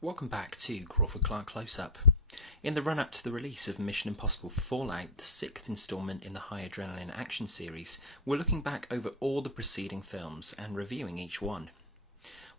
Welcome back to Crawford-Clark Close-Up. In the run-up to the release of Mission Impossible Fallout, the sixth instalment in the high adrenaline action series, we're looking back over all the preceding films and reviewing each one.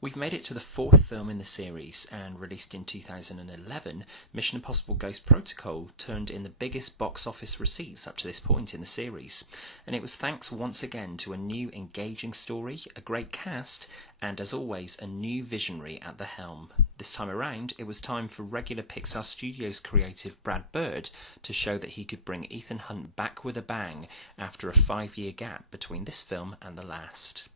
We've made it to the fourth film in the series, and released in 2011, Mission Impossible Ghost Protocol turned in the biggest box office receipts up to this point in the series, and it was thanks once again to a new engaging story, a great cast, and as always a new visionary at the helm. This time around, it was time for regular Pixar Studios creative Brad Bird to show that he could bring Ethan Hunt back with a bang after a 5-year gap between this film and the last.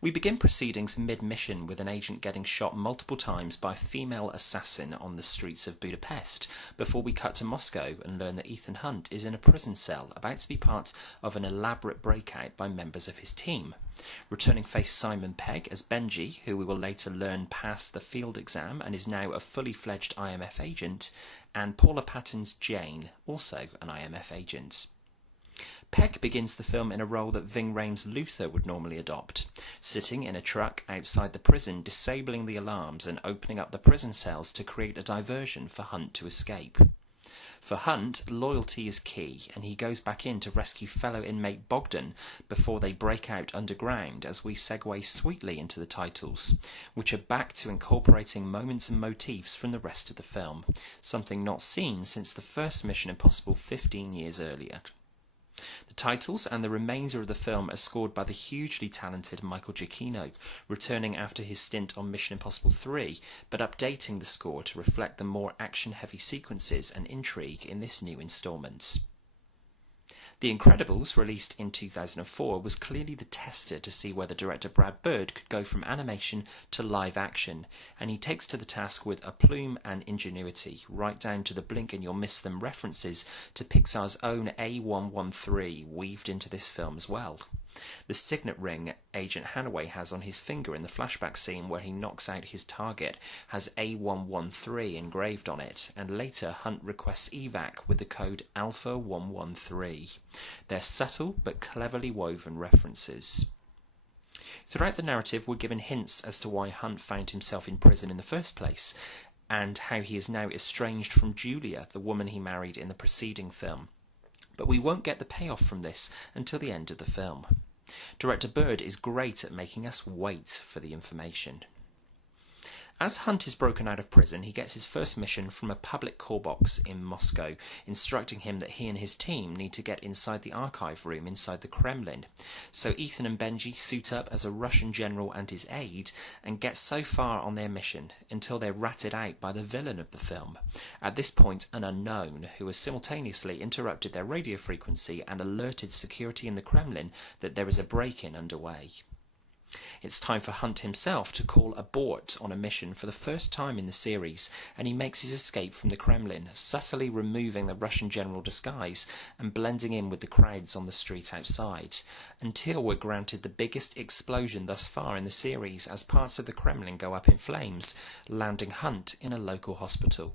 We begin proceedings mid-mission with an agent getting shot multiple times by a female assassin on the streets of Budapest, before we cut to Moscow and learn that Ethan Hunt is in a prison cell about to be part of an elaborate breakout by members of his team. Returning face Simon Pegg as Benji, who we will later learn passed the field exam and is now a fully fledged IMF agent, and Paula Patton's Jane, also an IMF agent. Pegg begins the film in a role that Ving Rhames' Luther would normally adopt, sitting in a truck outside the prison, disabling the alarms and opening up the prison cells to create a diversion for Hunt to escape. For Hunt, loyalty is key, and he goes back in to rescue fellow inmate Bogdan before they break out underground, as we segue sweetly into the titles, which are back to incorporating moments and motifs from the rest of the film, something not seen since the first Mission Impossible 15 years earlier. The titles and the remainder of the film are scored by the hugely talented Michael Giacchino, returning after his stint on Mission Impossible 3, but updating the score to reflect the more action-heavy sequences and intrigue in this new instalment. The Incredibles, released in 2004, was clearly the tester to see whether director Brad Bird could go from animation to live action, and he takes to the task with aplomb and ingenuity, right down to the blink and you'll miss them references to Pixar's own A113 weaved into this film as well. The signet ring Agent Hanaway has on his finger in the flashback scene where he knocks out his target has A113 engraved on it, and later Hunt requests evac with the code Alpha 113. They're subtle but cleverly woven references. Throughout the narrative, we're given hints as to why Hunt found himself in prison in the first place, and how he is now estranged from Julia, the woman he married in the preceding film. But we won't get the payoff from this until the end of the film. Director Bird is great at making us wait for the information. As Hunt is broken out of prison, he gets his first mission from a public call box in Moscow, instructing him that he and his team need to get inside the archive room inside the Kremlin. So Ethan and Benji suit up as a Russian general and his aide, and get so far on their mission until they're ratted out by the villain of the film, at this point an unknown, who has simultaneously interrupted their radio frequency and alerted security in the Kremlin that there is a break-in underway. It's time for Hunt himself to call abort on a mission for the first time in the series, and he makes his escape from the Kremlin, subtly removing the Russian general disguise and blending in with the crowds on the street outside, until we're granted the biggest explosion thus far in the series as parts of the Kremlin go up in flames, landing Hunt in a local hospital.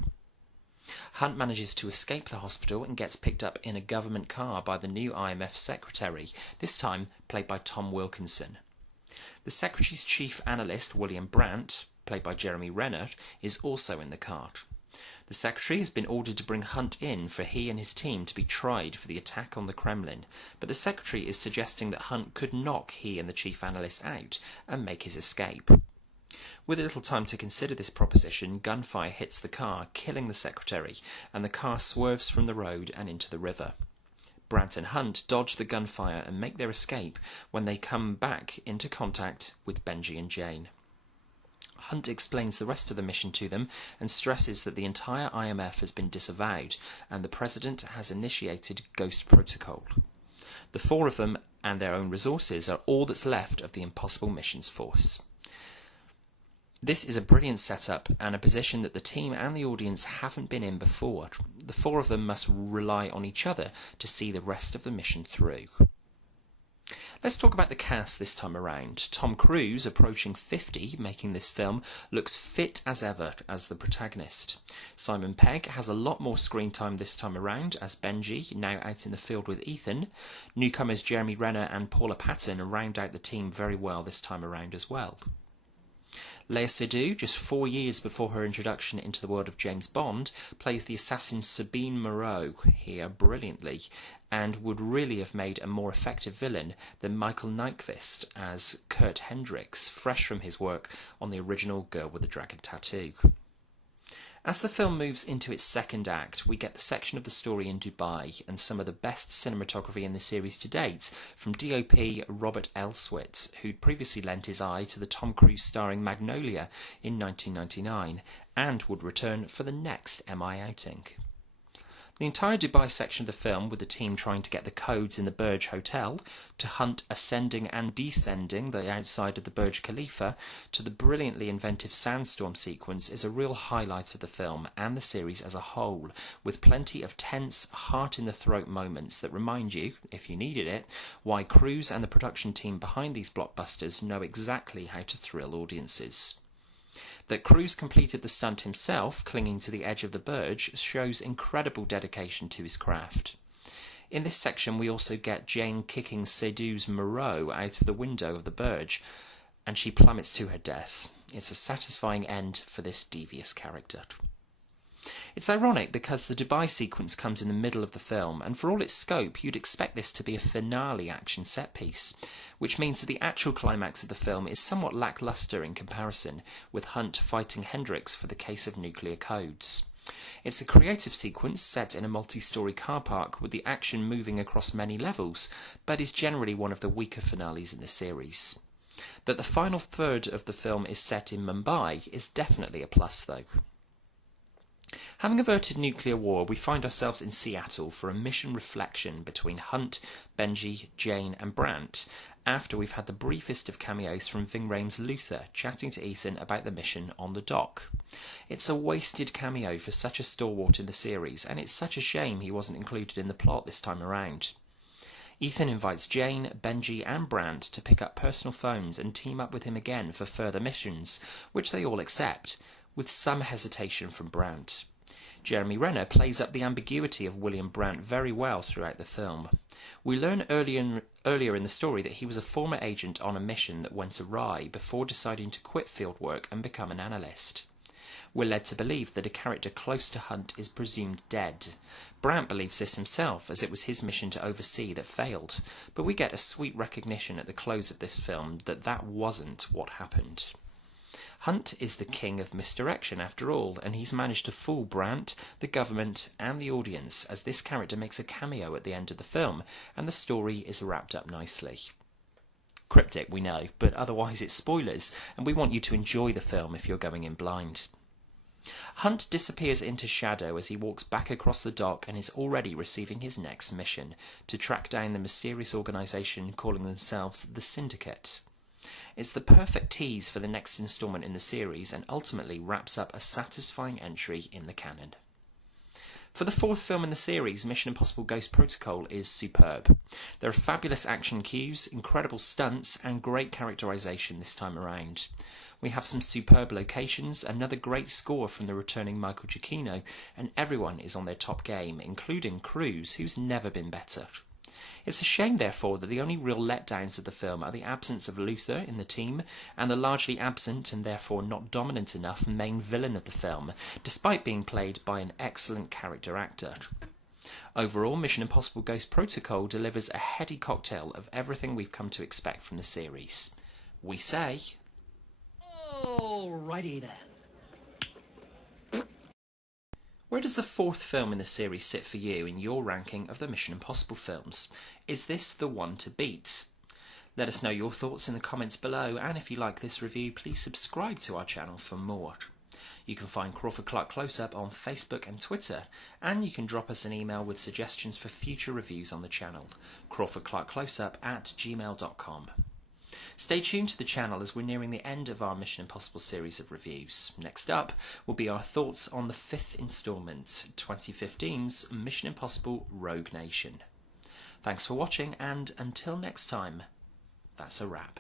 Hunt manages to escape the hospital and gets picked up in a government car by the new IMF secretary, this time played by Tom Wilkinson. The Secretary's chief analyst, William Brandt, played by Jeremy Renner, is also in the car. The Secretary has been ordered to bring Hunt in for he and his team to be tried for the attack on the Kremlin, but the Secretary is suggesting that Hunt could knock he and the chief analyst out and make his escape. With a little time to consider this proposition, gunfire hits the car, killing the Secretary, and the car swerves from the road and into the river. Brandt and Hunt dodge the gunfire and make their escape when they come back into contact with Benji and Jane. Hunt explains the rest of the mission to them and stresses that the entire IMF has been disavowed and the President has initiated Ghost Protocol. The four of them and their own resources are all that's left of the Impossible Missions force. This is a brilliant setup and a position that the team and the audience haven't been in before. The four of them must rely on each other to see the rest of the mission through. Let's talk about the cast this time around. Tom Cruise, approaching 50, making this film, looks fit as ever as the protagonist. Simon Pegg has a lot more screen time this time around as Benji, now out in the field with Ethan. Newcomers Jeremy Renner and Paula Patton round out the team very well this time around as well. Léa Seydoux, just 4 years before her introduction into the world of James Bond, plays the assassin Sabine Moreau here brilliantly, and would really have made a more effective villain than Michael Nyqvist as Kurt Hendricks, fresh from his work on the original Girl with the Dragon Tattoo. As the film moves into its second act, we get the section of the story in Dubai and some of the best cinematography in the series to date from DOP Robert Elswit, who'd previously lent his eye to the Tom Cruise starring Magnolia in 1999 and would return for the next MI outing. The entire Dubai section of the film, with the team trying to get the codes in the Burj Hotel, to Hunt ascending and descending the outside of the Burj Khalifa, to the brilliantly inventive sandstorm sequence, is a real highlight of the film and the series as a whole, with plenty of tense, heart-in-the-throat moments that remind you, if you needed it, why Cruise and the production team behind these blockbusters know exactly how to thrill audiences. That Cruise completed the stunt himself, clinging to the edge of the Burj, shows incredible dedication to his craft. In this section we also get Jane kicking Seydoux's Moreau out of the window of the Burj, and she plummets to her death. It's a satisfying end for this devious character. It's ironic because the Dubai sequence comes in the middle of the film, and for all its scope you'd expect this to be a finale action set piece, which means that the actual climax of the film is somewhat lacklustre in comparison, with Hunt fighting Hendricks for the case of nuclear codes. It's a creative sequence set in a multi-storey car park with the action moving across many levels, but is generally one of the weaker finales in the series. That the final third of the film is set in Mumbai is definitely a plus though. Having averted nuclear war, we find ourselves in Seattle for a mission reflection between Hunt, Benji, Jane and Brandt, after we've had the briefest of cameos from Ving Rhames' Luther chatting to Ethan about the mission on the dock. It's a wasted cameo for such a stalwart in the series, and it's such a shame he wasn't included in the plot this time around. Ethan invites Jane, Benji and Brandt to pick up personal phones and team up with him again for further missions, which they all accept, with some hesitation from Brandt. Jeremy Renner plays up the ambiguity of William Brandt very well throughout the film. We learn earlier in the story that he was a former agent on a mission that went awry before deciding to quit field work and become an analyst. We're led to believe that a character close to Hunt is presumed dead. Brandt believes this himself, as it was his mission to oversee that failed, but we get a sweet recognition at the close of this film that that wasn't what happened. Hunt is the king of misdirection after all, and he's managed to fool Brandt, the government and the audience, as this character makes a cameo at the end of the film, and the story is wrapped up nicely. Cryptic, we know, but otherwise it's spoilers, and we want you to enjoy the film if you're going in blind. Hunt disappears into shadow as he walks back across the dock and is already receiving his next mission, to track down the mysterious organisation calling themselves the Syndicate. It's the perfect tease for the next instalment in the series and ultimately wraps up a satisfying entry in the canon. For the fourth film in the series, Mission Impossible Ghost Protocol is superb. There are fabulous action cues, incredible stunts and great characterisation this time around. We have some superb locations, another great score from the returning Michael Giacchino, and everyone is on their top game, including Cruise, who's never been better. It's a shame, therefore, that the only real letdowns of the film are the absence of Luther in the team and the largely absent and therefore not dominant enough main villain of the film, despite being played by an excellent character actor. Overall, Mission Impossible Ghost Protocol delivers a heady cocktail of everything we've come to expect from the series. We say... Alrighty then. Where does the fourth film in the series sit for you in your ranking of the Mission Impossible films? Is this the one to beat? Let us know your thoughts in the comments below, and if you like this review, please subscribe to our channel for more. You can find Crawford-Clark Close-Up on Facebook and Twitter, and you can drop us an email with suggestions for future reviews on the channel, crawfordclarkcloseup@gmail.com. Stay tuned to the channel as we're nearing the end of our Mission Impossible series of reviews. Next up will be our thoughts on the fifth instalment, 2015's Mission Impossible Rogue Nation. Thanks for watching, and until next time, that's a wrap.